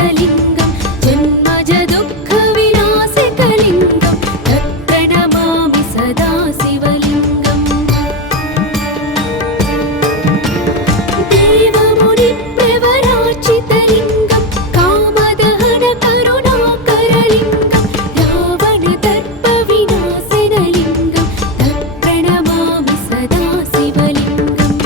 शोभितलिङ्गं जन्मज दुःखविनाशकलिङ्गं तत्प्रणमामि सदा शिवलिङ्गम् देवमुनिप्रवराचितलिङ्गं कामदहन करुणाकरलिङ्गं रावणदर्पविनाशनलिङ्गं तत्प्रणमामि सदा शिवलिङ्गम्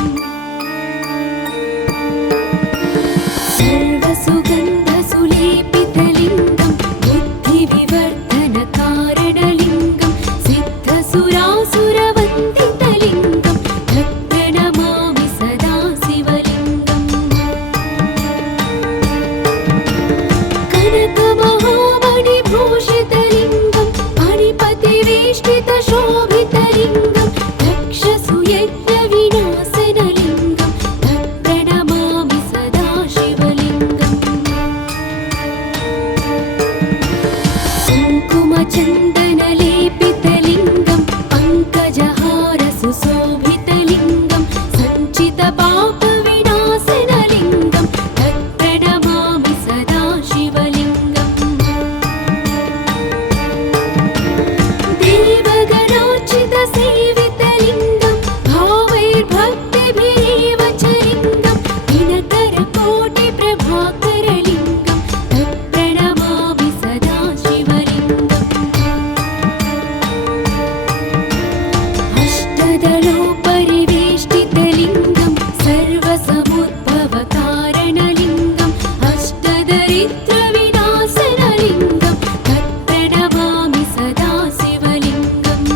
सर्वसुगन्धसुलेपितलिङ्गं बुद्धिविवर्धनकारणलिङ्गं सिद्धसुरासुरवन्दितलिङ्गं तत्प्रणमामि सदा शिवलिङ्गम् कनकमहामणिभूषितलिङ्गं मणिपतिवेष्टितशोभितलिङ्गं दक्षसूयज्ञविनाशनलिङ्गं तत्प्रणमामि सदा शिवलिङ्गम् कुङ्कुमचन्दनलेपितलिङ्गं पङ्कजहारसुशोभितलिङ्गं सञ्चितपापविनाशनलिङ्गं तत्प्रणमामि सदा शिवलिङ्गम् देवगणार्चितसेवितलिङ्गं भावैर्भक्तिभिरेव च लिङ्गं दिनकरकोटिप्रभाकरलिङ्गं तत्प्रणमामि सदा शिवलिङ्गम् अष्टदलोपरिवेष्टितलिङ्गं सर्वसमुद्भवकारणलिङ्गं अष्टदरिद्रविनाशनलिङ्गं तत्प्रणमामि सदा शिवलिङ्गम्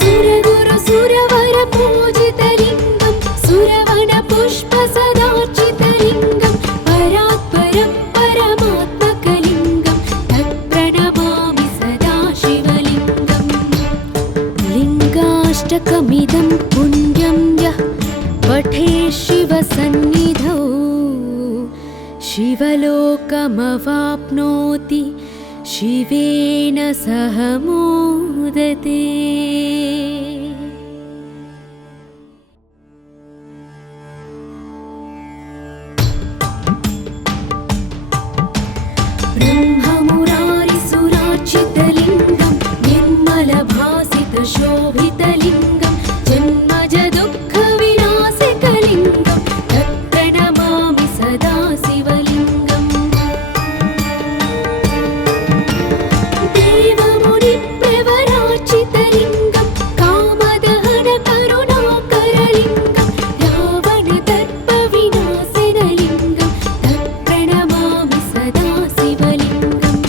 सुरगुरुसुरवरपूजितलिङ्गं सुरवनपुष्पसदार्चितलिङ्गं परात्परं परमात्मकलिङ्गं तत्प्रणमामि सदा शिवलिङ्गम् लिङ्गाष्टकमिदं पुण्यं यः पठेत् शिवसन्निधौ शिवलोकमवाप्नोति शिवेन सह मोदते। ब्रह्ममुरारिसुरार्चितलिङ्गं निर्मलभासितशोभितलिङ्गं जन्मज दुःखविनाशकलिङ्गं तत्प्रणमामि सदा शिवलिङ्गम् देवमुनिप्रवराचितलिङ्गं कामदहन करुणाकरलिङ्गं रावणदर्पविनाशनलिङ्गं तत्प्रणमामि सदा शिवलिङ्गम्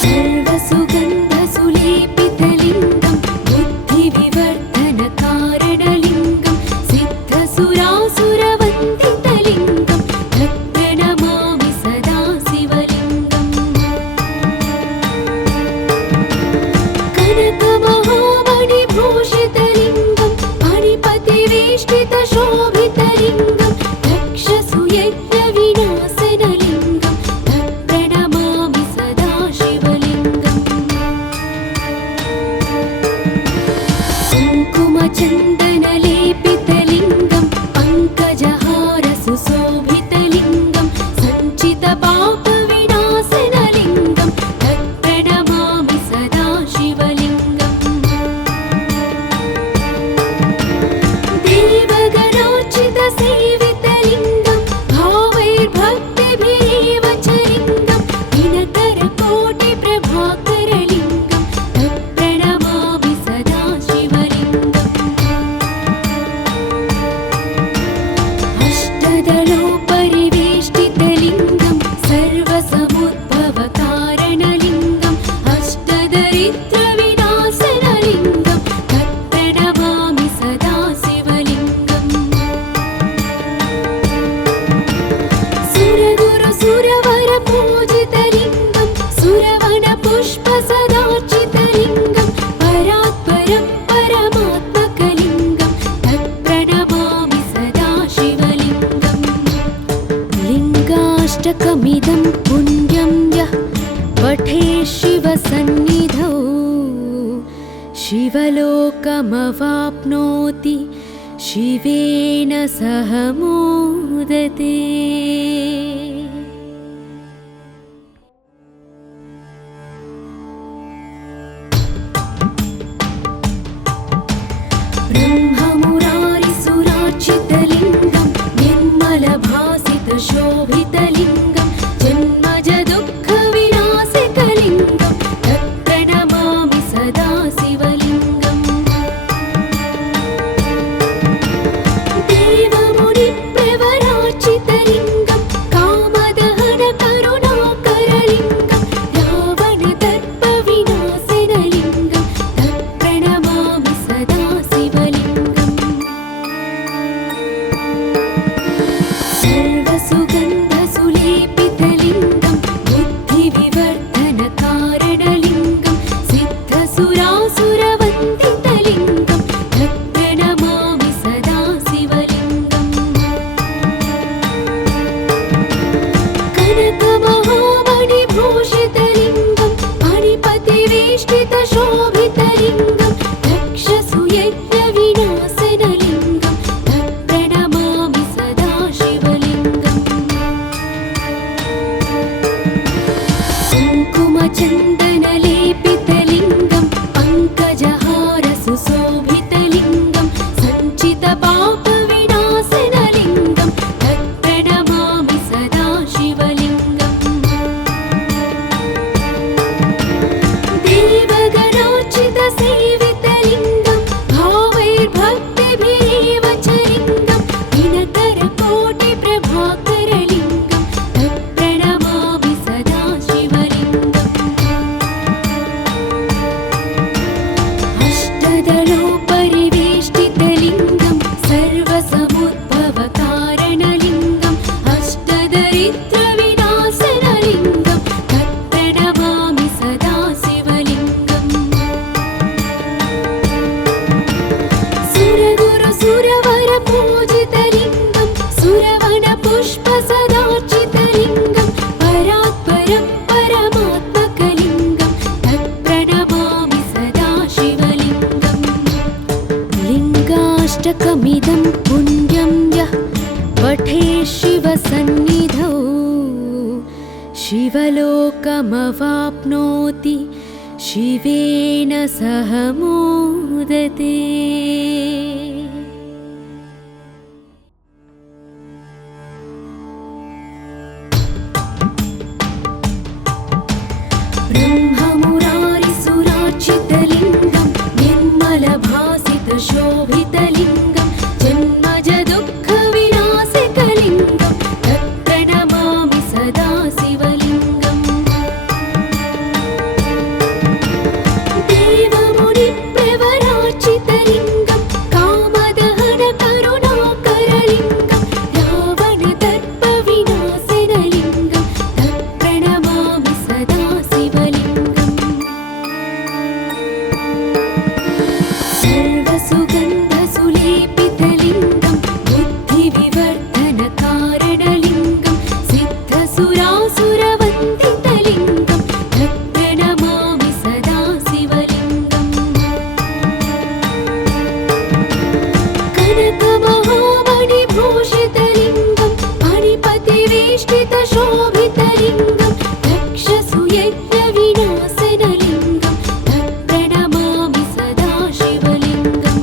सर्वसुगन्धसुलेपितलिङ्गं बुद्धिविवर्धनकारणलिङ्गं सिद्धसुरासुरवन्दितलिङ्गं तत्प्रणमामि सदा शिवलिङ्गम् कनकमहामणिभूषितलिङ्गं मणिपतिवेष्टितशोभितलिङ्गं दक्षसूयज्ञविनाशनलिङ्गं तत्प्रणमामि सदा शिवलिङ्गम् कुङ्कुमचन्दनलेपितलिङ्गं पङ्कजहारसुशोभितलिङ्गं सञ्चितपापविनाशनलिङ्गं तत्प्रणमामि सदा शिवलिङ्गम् देवगणार्चितसेवितलिङ्गं भावैर्भक्तिभिरेव च लिङ्गं दिनकरकोटिप्रभाकरलिङ्गं तत्प्रणमामि सदा शिवलिङ्गम् अष्टदलोपरिवेष्टितलिङ्गं सर्वसमुद्भवकारणलिङ्गं अष्टदरिद्रविनाशनलिङ्गं तत्प्रणमामि सदा शिवलिङ्गम् सुरगुरुसुरवरपूजितलिङ्गं सुरवनपुष्पसदार्चितलिङ्गं परात्परं परमात्मकलिङ्गं तत्प्रणमामि सदा शिवलिङ्गम् लिङ्गाष्टकमिदं पुण्यं यः पठेत् शिवसन्निधौ शिवलोकमवाप्नोति शिवेन सह मोदते। ब्रह्ममुरारिसुरार्चितलिङ्गं निर्मलभासितशोभितलिङ्गं जन्मजदुःखविनाशकलिङ्गं तत्प्रणमामि सदा शिवलिङ्गम्। देवमुनिप्रवरार्चितलिङ्गं कामदहनकरुणाकरलिङ्गं रावणदर्पविनाशनलिङ्गं तत्प्रणमामि सदा शिवलिङ्गम्। सर्वसुगन्धसुलेपितलिङ्गं बुद्धिविवर्धनकारणलिङ्गं सिद्धसुरासुरवन्दितलिङ्गं तत्प्रणमामि सदा शिवलिङ्गम्। कनकमहामणिभूषितलिङ्गं मणिपतिवेष्टितशोभितलिङ्गं दक्षसूयज्ञविनाशनलिङ्गं तत्प्रणमामि सदा शिवलिङ्गम्। कुङ्कुमचन्दनलेपितलिङ्गं पङ्कजहारसुशोभितलिङ्गं सञ्चितपापविनाशनलिङ्गं तत्प्रणमामि सदा शिवलिङ्गम्। देवगणार्चितसेवितलिङ्गं भावैर्भक्तिभिरेव च लिङ्गं दिनकरकोटिप्रभाकरलिङ्गं तत्प्रणमामि सदा शिवलिङ्गम्। अष्टदलोपरिवेष्टितलिङ्गं सर्वसमुद्भवकारणलिङ्गं अष्टदरिद्रविनाशनलिङ्गं तत्प्रणमामि सदा शिवलिङ्गम्। सुरगुरुसुरवरपूजितलिङ्गं सुरवनपुष्पसदार्चितलिङ्गं परात्परं परमात्मकलिङ्गं तत्प्रणमामि सदा शिवलिङ्गम्। लिङ्गाष्टकमिदं पुण्यं यः पठेत् शिवसन्निधौ शिवलोकमवाप्नोति शिवेन सह मोदते। ब्रह्ममुरारिसुरार्चितलिङ्गं निर्मलभासितशोभितलिङ्गं जन्मजदुःखविनाशकलिङ्गं तत्प्रणमामि सदा शिवलिङ्गम्। देवमुनिप्रवरार्चितलिङ्गं कामदहनकरुणाकरलिङ्गं रावणदर्पविनाशनलिङ्गं तत्प्रणमामि सदा शिवलिङ्गम्। सर्वसुगन्धसुलेपितलिङ्गं बुद्धिविवर्धनकारणलिङ्गं सिद्धसुरासुरवन्दितलिङ्गं तत्प्रणमामि सदा शिवलिङ्गम्। कनकमहामणिभूषितलिङ्गं मणिपतिवेष्टितशोभितलिङ्गं दक्षसूयज्ञविनाशनलिङ्गं तत्प्रणमामि सदा शिवलिङ्गम्।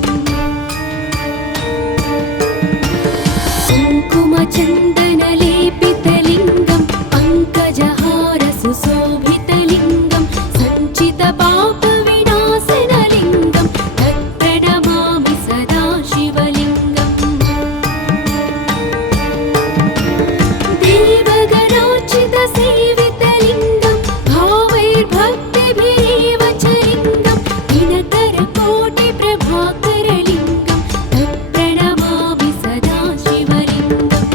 कुङ्कुमचन्दनलेपितलिङ्गं पङ्कजहारसुशोभितलिङ्गं सञ्चितपापविनाशनलिङ्गं तत्प्रणमामि सदा शिवलिङ्गम्। देवगणार्चितसेवितलिङ्गं भावैर्भक्तिभिरेव च लिङ्गं दिनकरकोटिप्रभाकरलिङ्गं तत्प्रणमामि सदा शिवलिङ्गम्।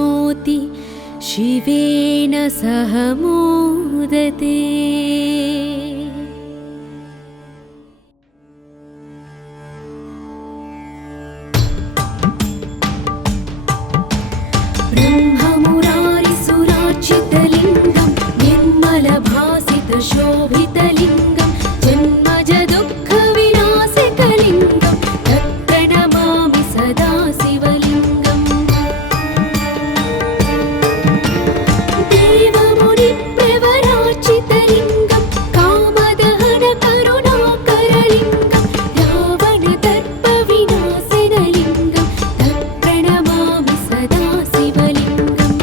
सर्वसमुद्भवतारणलिङ्गमवाप्नोति शिवेन सह मोदते। ब्रह्ममुरारिसुरार्चितलिङ्गं निर्मलभासितशोभितलिङ्गं जन्मजदुःखविनाशकलिङ्गं तत्प्रणमामि सदा शिवलिङ्गम्। देवमुनिप्रवरार्चितलिङ्गं कामदहनकरुणाकरलिङ्गं रावणदर्पविनाशनलिङ्गं तत्प्रणमामि सदा शिवलिङ्गम्।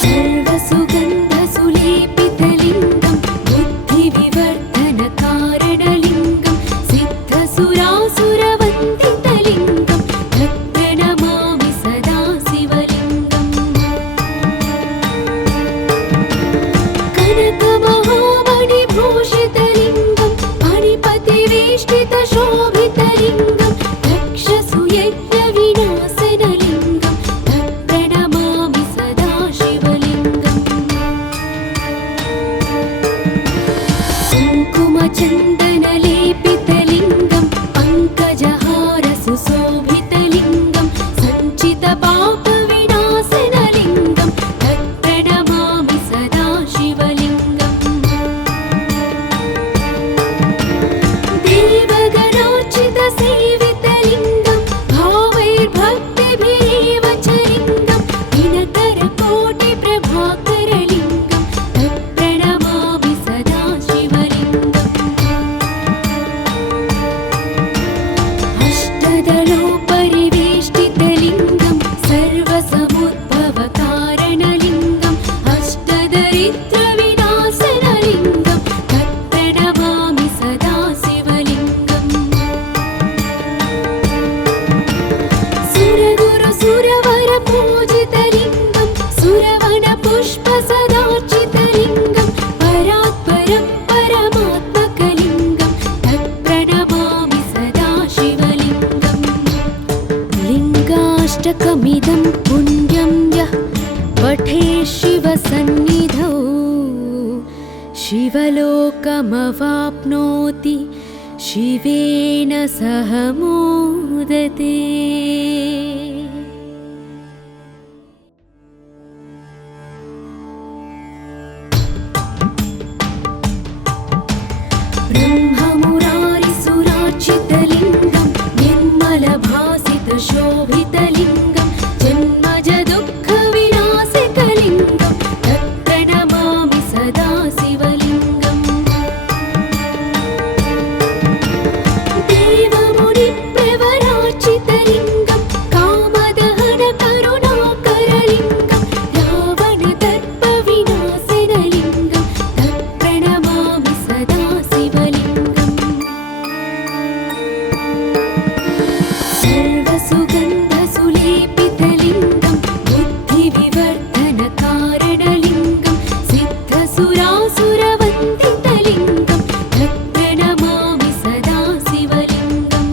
सर्वसुगन्धसुलेपितलिङ्गं बुद्धिविवर्धनकारणलिङ्गं सिद्धसुरासुरवन्दितलिङ्गं तत्प्रणमामि सदा शिवलिङ्गम्। कनकमहामणिभूषितलिङ्गं मणिपतिवेष्टितशोभितलिङ्गं दक्षसुयज्ञविनाशनलिङ्गं तत्प्रणमामि सदा शिवलिङ्गम्। कुङ्कुमचन्दनलेपितलिङ्गं पङ्कजहारसुशोभितलिङ्गं सञ्चितपापविनाशनलिङ्गं तत्प्रणमामि सदा शिवलिङ्गम्। देवगणार्चितसेवितलिङ्गं भावैर्भक्तिभिरेव च लिङ्गं दिनकरकोटिप्रभाकरलिङ्गं तत्प्रणमामि सदा शिवलिङ्गम्। अष्टदलोपरिवेष्टितलिङ्गं सर्वसमुद्भवकारणलिङ्गं अष्टदरिद्रविनाशनलिङ्गं तत्प्रणमामि सदा शिवलिङ्गम्। सुरगुरुसुरवरपूजितलिङ्गं सुरवनपुष्पसदार्चितलिङ्गं परात्परं परमात्मकलिङ्गं तत्प्रणमामि सदा शिवलिङ्गम्। लिङ्गाष्टकमिदं पुण्यं यः पठेत् शिवसन्निधौ शिवलोकमवाप्नोति शिवेन सह मोदते। ब्रह्ममुरारिसुरार्चितलिङ्गं निर्मलभासितशोभितलिङ्गं जन्मजदुःखविनाशकलिङ्गं तत्प्रणमामि सदा शिवलिङ्गम्। देवमुनिप्रवरार्चितलिङ्गं कामदहनकरुणाकरलिङ्गं रावणदर्पविनाशनलिङ्गं तत्प्रणमामि सदा शिवलिङ्गम्। सर्वसुगन्धसुलेपितलिङ्गं बुद्धिविवर्धनकारणलिङ्गं सिद्धसुरासुरवन्दितलिङ्गं तत्प्रणमामि सदा शिवलिङ्गम्।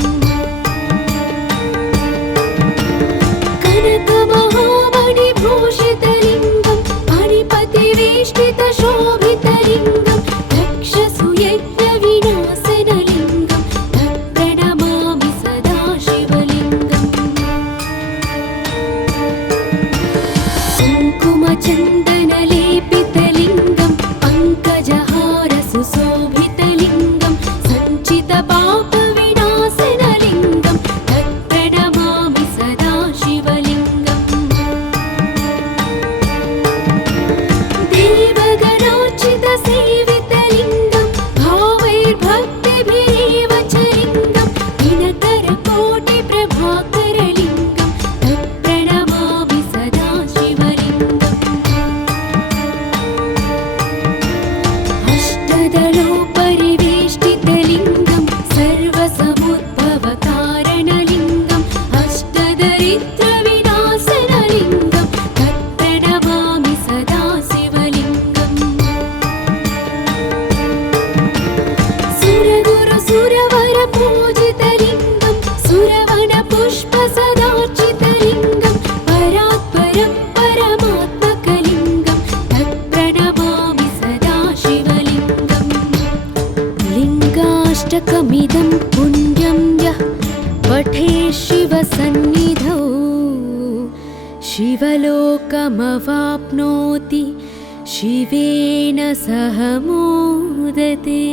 कनकमहामणिभूषितलिङ्गं मणिपतिवेष्टितशोभितलिङ्गं दक्षसुयज्ञविनाशनलिङ्गं तत्प्रणमामि सदा शिवलिङ्गम्। कुङ्कुमचन्दनलेपितलिङ्गं पङ्कजहारसुशोभितलिङ्गं सञ्चितपापविनाशनलिङ्गं तत्प्रणमामि सदा शिवलिङ्गम्। देवगणार्चितसेवितलिङ्गं भावैर्भक्तिभिरेव च लिङ्गं दिनकरकोटिप्रभाकरलिङ्गं तत्प्रणमामि सदा शिवलिङ्गम्। अष्टदलोपरिवेष्टितलिङ्गं सर्वसमुद्भवकारणलिङ्गं अष्टदरिद्रविनाशनलिङ्गं तत्प्रणमामि सदा शिवलिङ्गम्। सुरगुरुसुरवरपूजितलिङ्गं सुरवनपुष्पसदार्चितलिङ्गं शिवलोकमवाप्नोति शिवेन सह मोदते।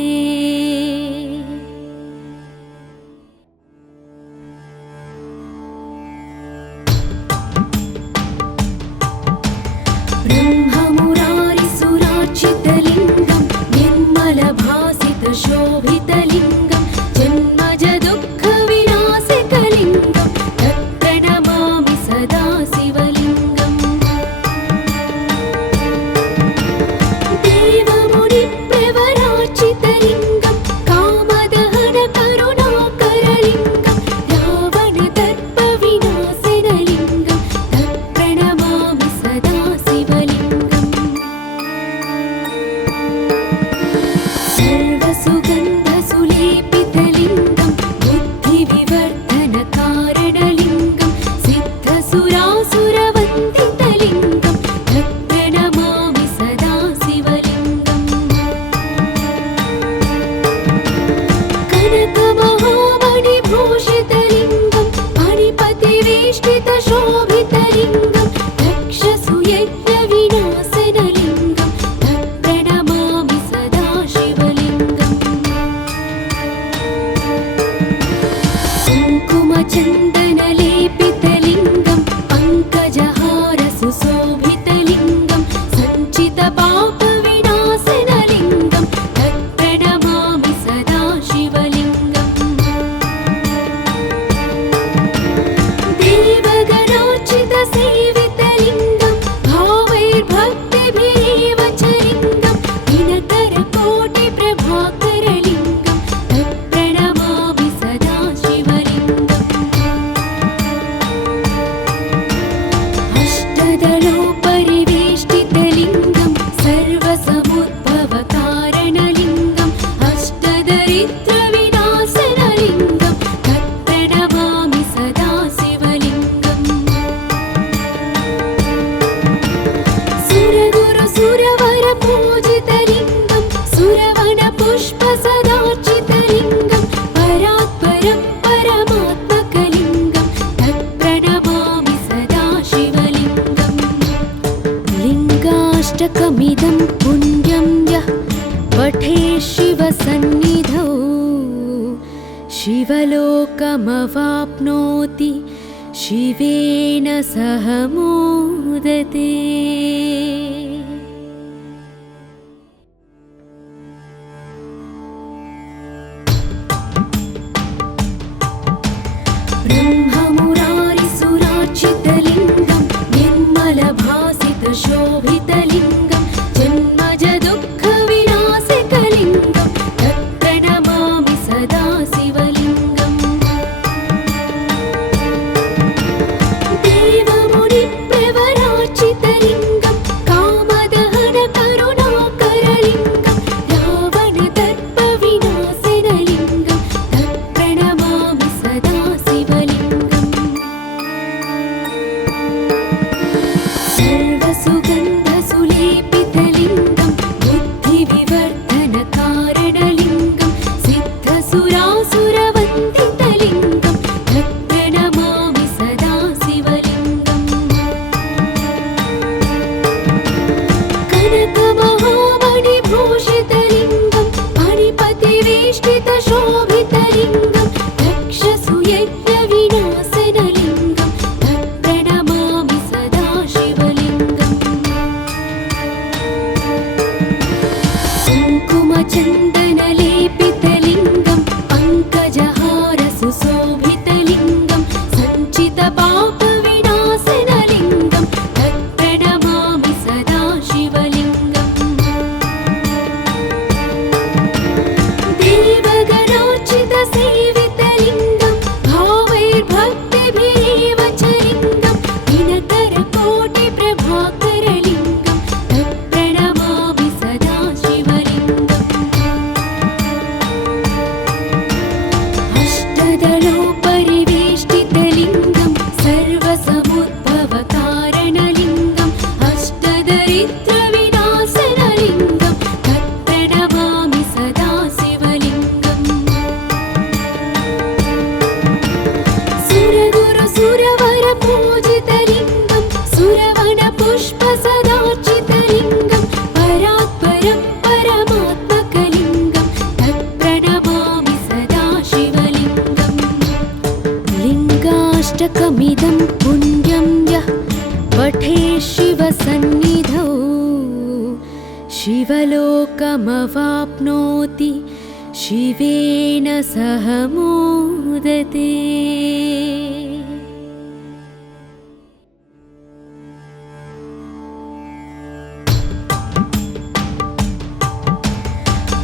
ब्रह्ममुरारिसुरार्चितलिङ्गं निर्मलभासितशोभितलिङ्गं जन्मजदुःखविनाशकलिङ्गं तत्प्रणमामि सदा शिवलिङ्गम्। देवमुनिप्रवरार्चितलिङ्गं कामदहनकरुणाकरलिङ्गं रावणदर्पविनाशनलिङ्गं तत्प्रणमामि सदा शिवलिङ्गम्। सर्वसुगन्धसुलेपितलिङ्गं बुद्धिविवर्धनकारणलिङ्गं सिद्धसुरासुरवन्दितलिङ्गं तत्प्रणमामि सदा शिवलिङ्गम्। कनकमहामणिभूषितलिङ्गं मणिपतिवेष्टितशोभितलिङ्गं दक्षसुयज्ञविनाशनलिङ्गं तत्प्रणमामि सदा शिवलिङ्गम्। कुङ्कुमचन्दनलेपितलिङ्गं पङ्कजहारसुशोभितलिङ्गं सञ्चितपापविनाशनलिङ्गं तत्प्रणमामि सदा शिवलिङ्गम्। देवगणार्चितसेवितलिङ्गं भावैर्भक्तिभिरेव च लिङ्गं दिनकरकोटिप्रभाकरलिङ्गं तत्प्रणमामि सदा शिवलिङ्गम्। अष्टदलोपरिवेष्टितलिङ्गं सर्वसमुद्भवकारणलिङ्गं अष्टदरिद्रविनाशनलिङ्गं तत्प्रणमामि सदा शिवलिङ्गम्। सुरगुरुसुरवरपूजितलिङ्गं सुरवनपुष्पसदार्चितलिङ्गं परात्परं परमात्मकलिङ्गं तत्प्रणमामि सदा शिवलिङ्गम्। लिङ्गाष्टकमिदं पुण्यं यः पठेत् शिवसन्निधौ शिवलोकमवाप्नोति शिवेन सह मोदते। ब्रह्ममुरारिसुरार्चितलिङ्गं निर्मलभासितशोभितलिङ्गं जन्मजदुःखविनाशकलिङ्गं तत्प्रणमामि सदा शिवलिङ्गम्। देवमुनिप्रवरार्चितलिङ्गं काम शिवलोकमवाप्नोति शिवेन सह मोदते।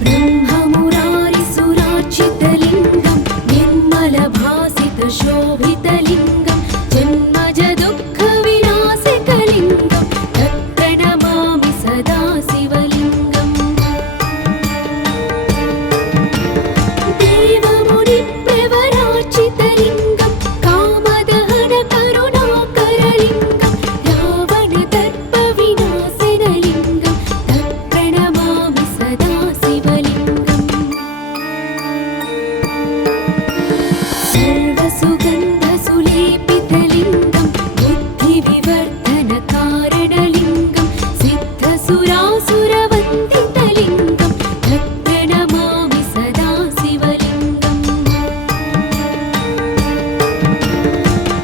ब्रह्ममुरारिसुरार्चितलिङ्गं निर्मलभासितशोभितलिङ्गं जन्मजदुःखविनाशकलिङ्गं तत्प्रणमामि सदा शिवलिङ्गम्। देवमुनिप्रवरार्चितलिङ्गं कामदहनकरुणाकरलिङ्गं रावणदर्पविनाशनलिङ्गं तत्प्रणमामि सदा शिवलिङ्गम्। सर्वसुगन्धसुलेपितलिङ्गं बुद्धिविवर्धनकारणलिङ्गं सिद्धसुरासुरवन्दितलिङ्गं तत्प्रणमामि सदा शिवलिङ्गम्।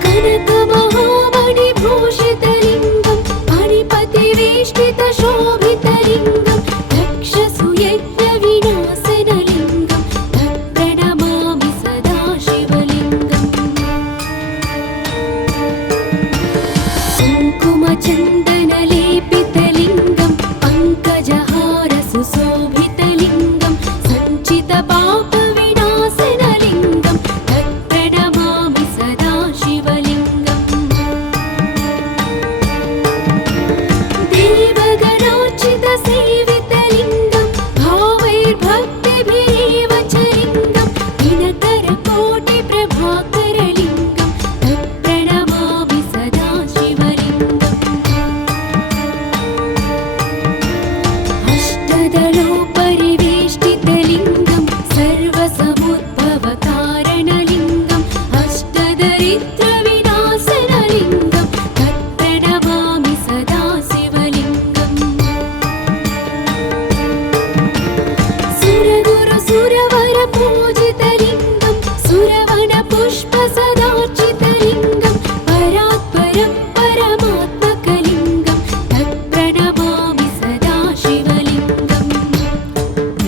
कनकमहामणिभूषितलिङ्गं मणिपतिवेष्टितशोभितलिङ्गं दक्षसुयज्ञविनाशनलिङ्गं तत्प्रणमामि सदा शिवलिङ्गम्। कुङ्कुमचन्दनलेपितलिङ्गं पङ्कजहारसुशोभितलिङ्गं सञ्चितपापविनाशनलिङ्गं तत्प्रणमामि सदा शिवलिङ्गम्। देवगणार्चितसेवितलिङ्गं भावैर्भक्तिभिरेव च लिङ्गं दिनकरकोटिप्रभाकरलिङ्गं तत्प्रणमामि सदा शिवलिङ्गम्। अष्टदलोपरिवेष्टितलिङ्गं सर्वसमुद्भवकारणलिङ्गं अष्टदरिद्रविनाशनलिङ्गं तत्प्रणमामि सदा शिवलिङ्गम्। सुरगुरुसुरवरपूजितलिङ्गं सुरवनपुष्पसदार्चितलिङ्गं परात्परं परमात्मकलिङ्गं तत्प्रणमामि सदा शिवलिङ्गम्।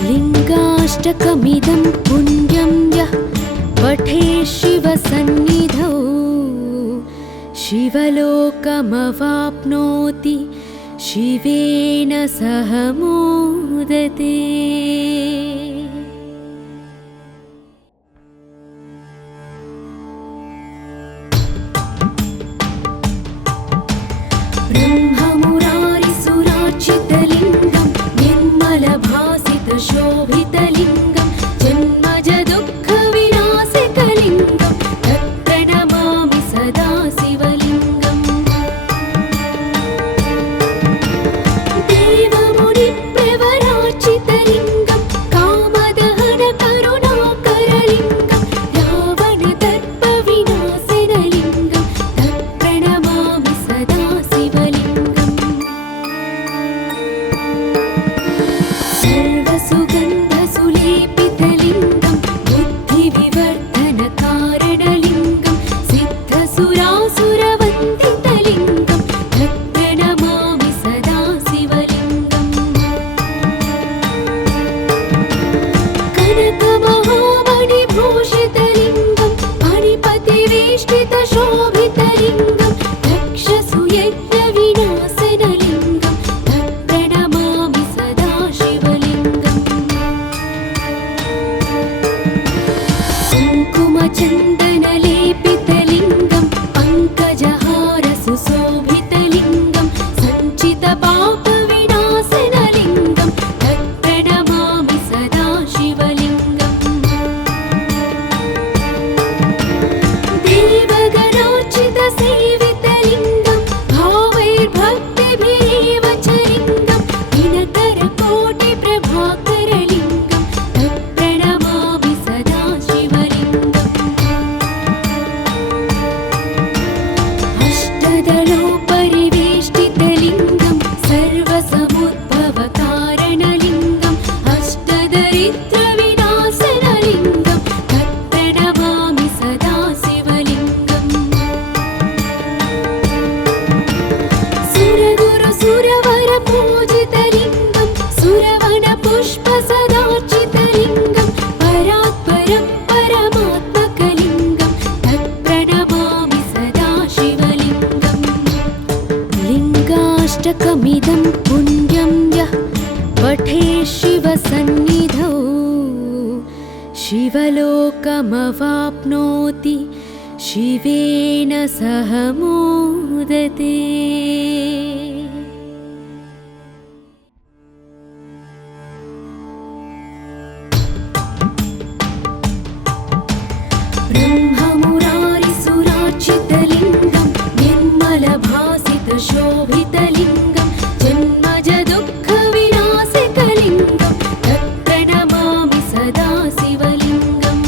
लिङ्गाष्टकमिदं पुण्यं यः पठेत् शिवसन्निधौ शिवलोकमवाप्नोति शिवेन सह मोदते। ब्रह्ममुरारिसुरार्चितलिङ्गं निर्मलभासितशोभितलिङ्गं जन्मजदुःखविनाशकलिङ्गं तत्प्रणमामि सदा शिवलिङ्गम्। देवमुनिप्रवरार्चितलिङ्गं कामदहनकरुणाकरलिङ्गं रावणदर्पविनाशनलिङ्गं तत्प्रणमामि सदा शिवलिङ्गम्। सर्वसुगन्धसुलेपितलिङ्गं बुद्धिविवर्धनकारणलिङ्गं सिद्धसुरासुरवन्दितलिङ्गं तत्प्रणमामि सदा शिवलिङ्गम्। कनकमहामणिभूषितलिङ्गं मणिपतिवेष्टितशोभितलिङ्गं दक्षसुयज्ञविनाशनलिङ्गं तत्प्रणमामि सदा शिवलिङ्गम्। कुङ्कुमचन्दनलेपितलिङ्गं पङ्कजहारसुशोभितलिङ्गं सञ्चितपापविनाशनलिङ्गं तत्प्रणमामि सदा शिवलिङ्गम्। देवगणार्चितसेवितलिङ्गं भावैर्भक्तिभिरेव च लिङ्गं दिनकरकोटिप्रभाकरलिङ्गं तत्प्रणमामि सदा शिवलिङ्गम्। अष्टदलोपरिवेष्टितलिङ्गं सर्वसमुद्भवकारणलिङ्गं अष्टदरिद्रविनाशनलिङ्गं तत्प्रणमामि सदा शिवलिङ्गम्। सुरगुरुसुरवरपूजितलिङ्गं सुरव लिङ्गाष्टकमिदं पुण्यं यः पठे शिवसन्निधौ शिवलोकमवाप्नोति शिवेन सह मोदते। ब्रह्ममुरारिसुरार्चितलिङ्गं निर्मलभासितशोभितलिङ्गं जन्मजदुःखविनाशकलिङ्गं तत्प्रणमामि सदा शिवलिङ्गम्।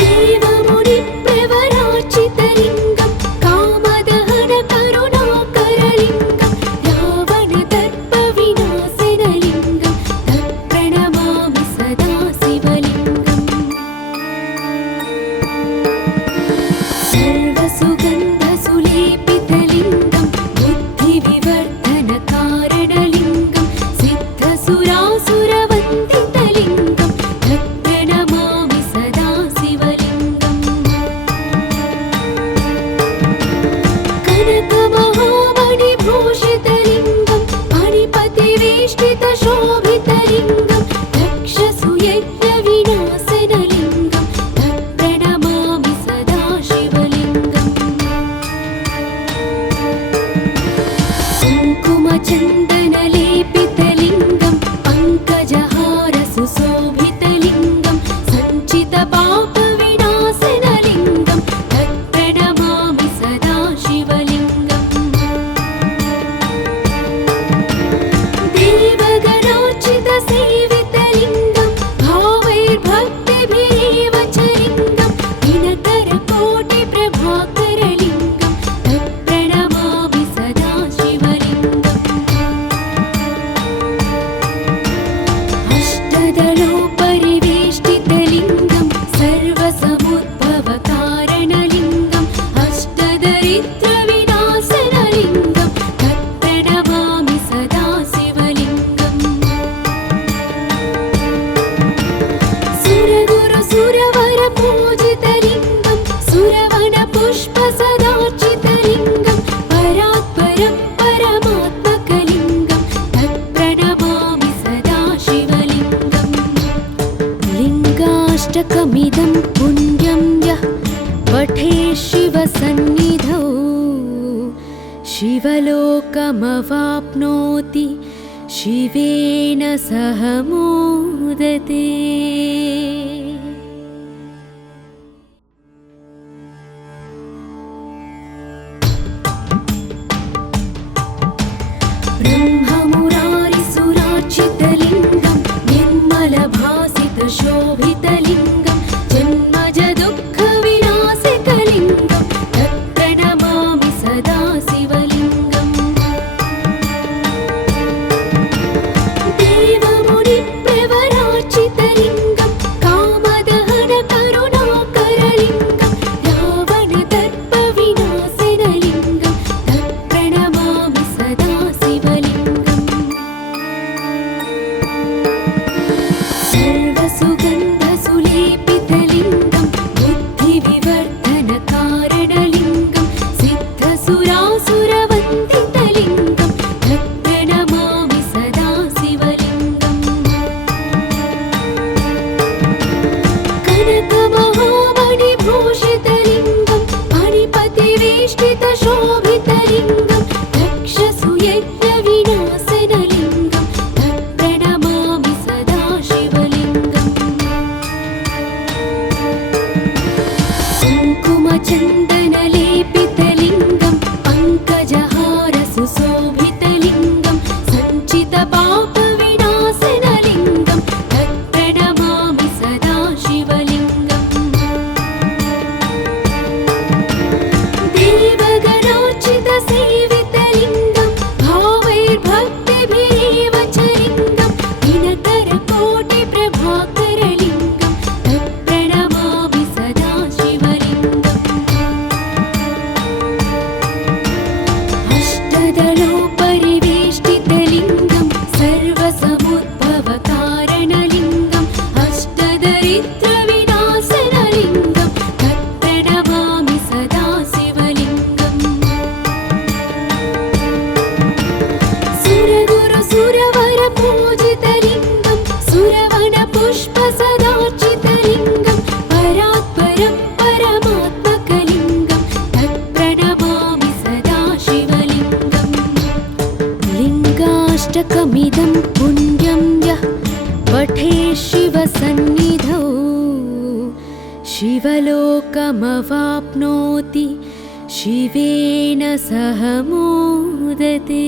देवमुनिप्रवरार्चितलिङ्गं कामदहनकरुणाकरलिङ्गं रावणदर्पविनाशनलिङ्गं तत्प्रणमामि सदा शिवलिङ्गम्। सर्वसुगन्धसुलेपितलिङ्गं बुद्धिविवर्धनकारणलिङ्गं सिद्धसुरासुरवन्दितलिङ्गं तत्प्रणमामि सदा शिवलिङ्गम्। कनकमहामणिभूषितलिङ्गं मणिपतिवेष्टितशोभितलिङ्गं दक्षसुयज्ञविनाशनलिङ्गं तत्प्रणमामि सदा शिवलिङ्गम्। कुङ्कुमचन्दनलेपितलिङ्गं पङ्कजहारसुशोभितलिङ्गं सञ्चितपापविनाशनलिङ्गं तत्प्रणमामि सदा शिवलिङ्गम्। देवगणार्चितसेवितलिङ्गं भावैर्भक्तिभिरेव च लिङ्गं दिनकरकोटिप्रभाकरलिङ्गं तत्प्रणमामि सदा शिवलिङ्गम्। अष्टदलोपरिवेष्टितलिङ्गं सर्वसमुद्भवकारणलिङ्गं अष्टदरिद्रविनाशनलिङ्गं तत्प्रणमामि सदा शिवलिङ्गम्। सुरगुरुसुरवरपूजितलिङ्गं सुरवनपुष्पसदार्चितलिङ्गं परात्परं परमात्मकलिङ्गं तत्प्रणमामि सदा शिवलिङ्गम्। लिङ्गाष्टकमिदं पुण्यं यः पठे शिवसन्निधौ शिवलोकमवाप्नोति शिवेन सह मोदते। ब्रह्ममुरारिसुरार्चितलिङ्गं निर्मलभासितशोभितलिङ्गं जन्मजदुःखविनाशकलिङ्गं तत्प्रणमामि सदा शिवलिङ्गम्। देवमुनिप्रवरार्चितलिङ्गं कामदहनकरुणाकरलिङ्गं रावणदर्पविनाशनलिङ्गं तत्प्रणमामि सदा शिवलिङ्गम्। सर्वसुगन्धसुलेपितलिङ्गं बुद्धिविवर्धनकारणलिङ्गं सिद्धसुरासुरवन्दितलिङ्गं तत्प्रणमामि सदा शिवलिङ्गम्। कनकमहामणिभूषितलिङ्गं मणिपतिवेष्टितशोभितलिङ्गं दक्षसुयज्ञविनाशनलिङ्गं तत्प्रणमामि सदा शिवलिङ्गम्। कुङ्कुमचन्दनलेपितलिङ्गं पङ्कजहारसुशोभितलिङ्गं सञ्चितपापविनाशनलिङ्गं तत्प्रणमामि सदा शिवलिङ्गम्। देवगणार्चितसेवितलिङ्गं भावैर्भक्तिभिरेव च लिङ्गं दिनकरकोटिप्रभाकरलिङ्गं तत्प्रणमामि सदा शिवलिङ्गम्। सर्वसमुद्भवकारणलिङ्गमवाप्नोति शिवेन सह मोदते।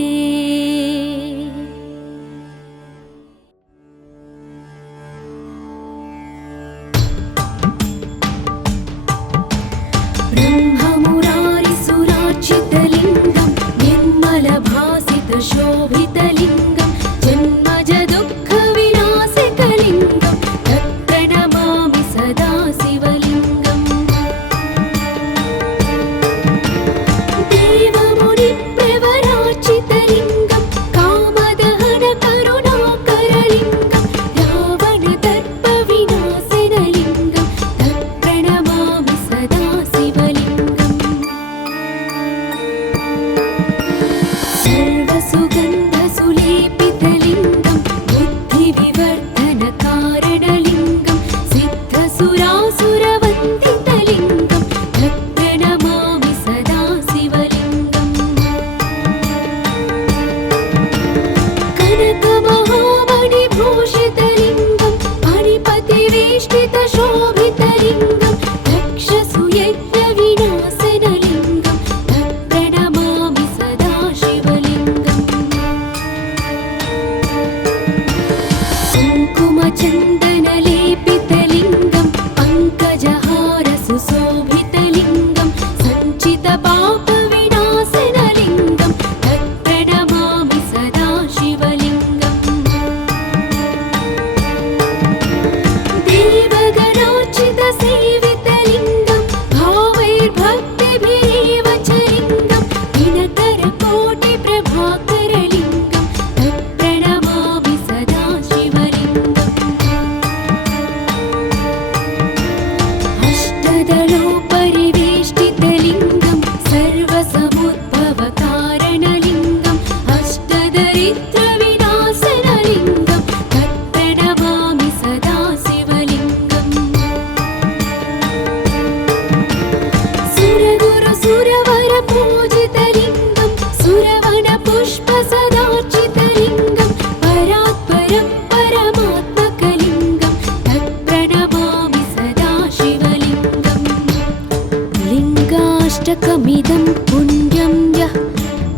ब्रह्ममुरारिसुरार्चितलिङ्गं निर्मलभासितशोभितलिङ्गं जन्मजदुःखविनाशकलिङ्गं तत्प्रणमामि सदा शिवलिङ्गम्। देवमुनिप्रवरार्चितलिङ्गं कामदहनकरुणाकरलिङ्गं रावणदर्पविनाशनलिङ्गं तत्प्रणमामि सदा शिवलिङ्गम्। सर्वसुगन्धसुलेपितलिङ्गं बुद्धिविवर्धनकारणलिङ्गं सिद्धसुरासुरवन्दितलिङ्गं तत्प्रणमामि सदा शिवलिङ्गम्। कनकमहामणिभूषितलिङ्गं मणिपतिवेष्टितशोभितलिङ्गं दक्षसुयज्ञविनाशनलिङ्गं तत्प्रणमामि सदा शिवलिङ्गम्। कुङ्कुमचन्दनलेपितलिङ्गं पङ्कजहारसुशोभितलिङ्गं सञ्चितपापविनाशनलिङ्गं तत्प्रणमामि सदा शिवलिङ्गम्। देवगणार्चितसेवितलिङ्गं भावैर्भक्तिभिरेव च लिङ्गं दिनकरकोटिप्रभाकरलिङ्गं तत्प्रणमामि सदा शिवलिङ्गम्। अष्टदलोपरिवेष्टितलिङ्गं सर्वसमुद्भवकारणलिङ्गं अष्टदरिद्रविनाशनलिङ्गं तत्प्रणमामि सदा शिवलिङ्गम्। सुरगुरुसुरवरपूजितलिङ्गं सुरवनपुष्पसदार्चितलिङ्गं परात्परं परमात्मकलिङ्गं तत्प्रणमामि सदा शिवलिङ्गम्। लिङ्गाष्टकमिदं पुण्यं यः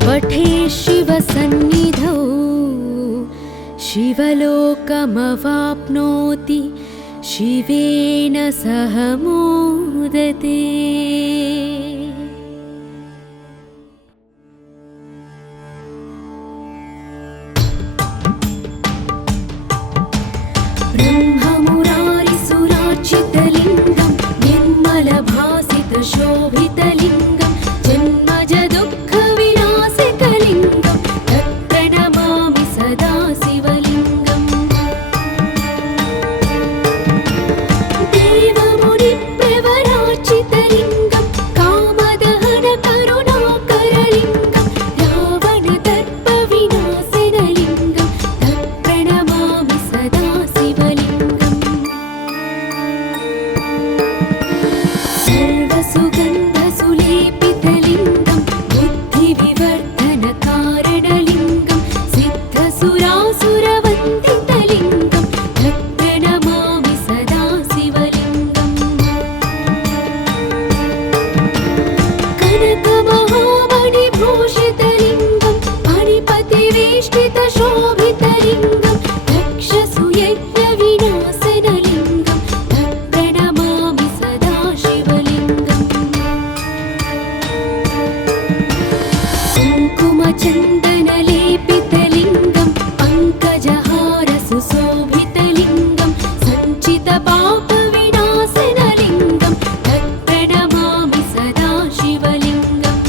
पठेत् शिवसन्निधौ शिवलोकमवाप्नोति शिवेन सह मोदते। ब्रह्ममुरारिसुरार्चितलिङ्गं निर्मलभासितशोभितलिङ्गं जन्मजदुःखविनाशकलिङ्गं तत्प्रणमामि सदा शिवलिङ्गम्। देवमुनिप्रवरार्चितलिङ्गं कामदहनकरुणाकरलिङ्गं रावणदर्पविनाशनलिङ्गं तत्प्रणमामि सदा शिवलिङ्गम्। सर्वसुगन्धसुलेपितलिङ्गं बुद्धिविवर्धनकारणलिङ्गं सिद्धसुरासुरवन्दितलिङ्गं तत्प्रणमामि सदा शिवलिङ्गम्। कनकमहामणिभूषितलिङ्गं मणिपतिवेष्टितशोभितलिङ्गं दक्षसुयज्ञविनाशनलिङ्गं तत्प्रणमामि सदा शिवलिङ्गम्। कुङ्कुमचन्दनलेपितलिङ्गं पङ्कजहारसुशोभितलिङ्गं सञ्चितपापविनाशनलिङ्गं तत्प्रणमामि सदा शिवलिङ्गम्।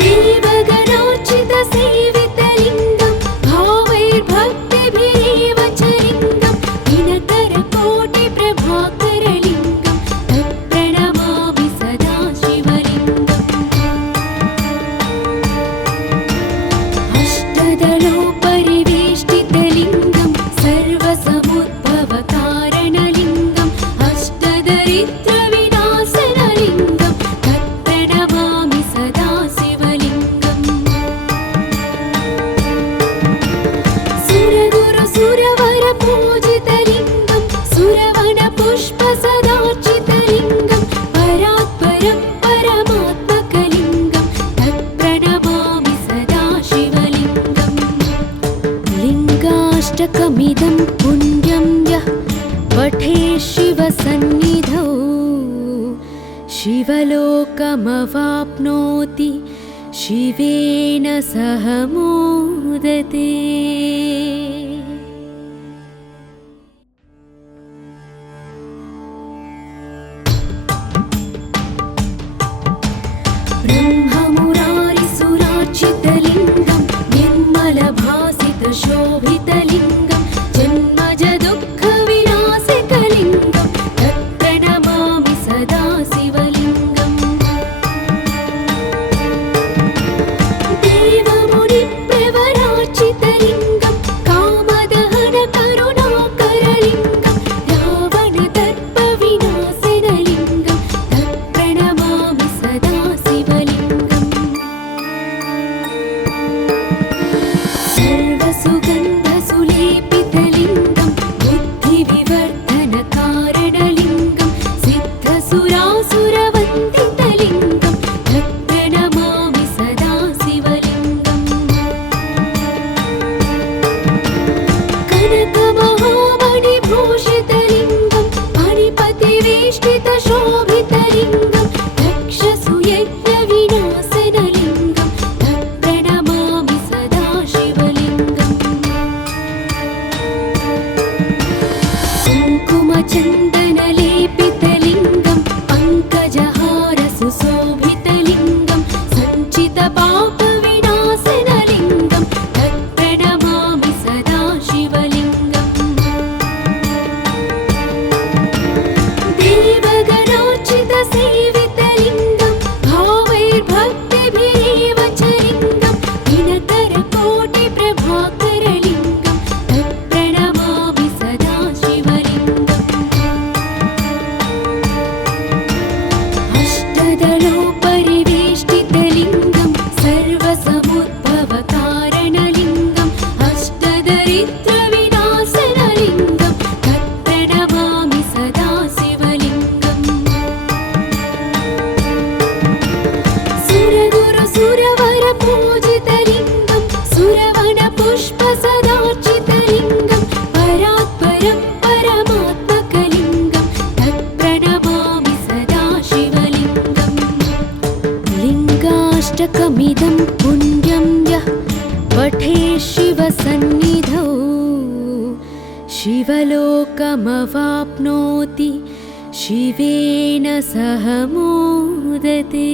देवगणार्चितसेवितलिङ्गं भावैर्भक्तिभिरेव च लिङ्गं दिनकरकोटिप्रभाकरलिङ्गं तत्प्रणमामि सदा शिवलिङ्गम्। अष्टदलोपरिवेष्टितलिङ्गं सर्वसमुद्भवकारणलिङ्गं अष्टदरिद्रविनाशनलिङ्गं तत्प्रणमामि सदा शिवलिङ्गम्। सुरगुरुसुरवरपूजितलिङ्गं सुरवनपुष्पसदार्चितलिङ्गं शिवलोकमवाप्नोति शिवेन सह मोदते। ब्रह्ममुरारिसुरार्चितलिङ्गं निर्मलभासितशोभितलिङ्गं जन्मजदुःखविनाशकलिङ्गं तत्प्रणमामि सदा शिवलिङ्गम्। देवमुनिप्रवरार्चितलिङ्गं कामदहनकरुणाकरलिङ्गं रावणदर्पविनाशनलिङ्गं तत्प्रणमामि सदा शिवलिङ्गम्। सर्वसुगन्धसुलेपितलिङ्गं बुद्धिविवर्धनकारणलिङ्गं सिद्धसुरासुरवन्दितलिङ्गं तत्प्रणमामि सदा शिवलिङ्गम्। कनकमहामणिभूषितलिङ्गं मणिपतिवेष्टितशोभितलिङ्गं दक्षसुयज्ञविनाशनलिङ्गं तत्प्रणमामि सदा शिवलिङ्गम्। कुङ्कुमचन्दनलेपितलिङ्गं पङ्कजहारसुशोभितलिङ्गं सञ्चितपापविनाशनलिङ्गं तत्प्रणमामि सदा शिवलिङ्गम्। देवगणार्चितसेवितलिङ्गं भावैर्भक्तिभिरेव च लिङ्गं दिनकरकोटिप्रभाकरलिङ्गं तत्प्रणमामि सदा शिवलिङ्गम्। अष्टदलोपरिवेष्टितलिङ्गं सर्वसमुद्भवकारणलिङ्गं अष्टदरिद्रविनाशनलिङ्गं तत्प्रणमामि सदा शिवलिङ्गम्। सुरगुरुसुरवरपूजितलिङ्गं सुरवनपुष्पसदार्चितलिङ्गं परात्परं परमात्मकलिङ्गं तत्प्रणमामि सदा शिवलिङ्गम्। लिङ्गाष्टकमिदं पुण्यं यः पठेत् शिवसन्निधौ शिवलोकमवाप्नोति शिवेन सह मोदते।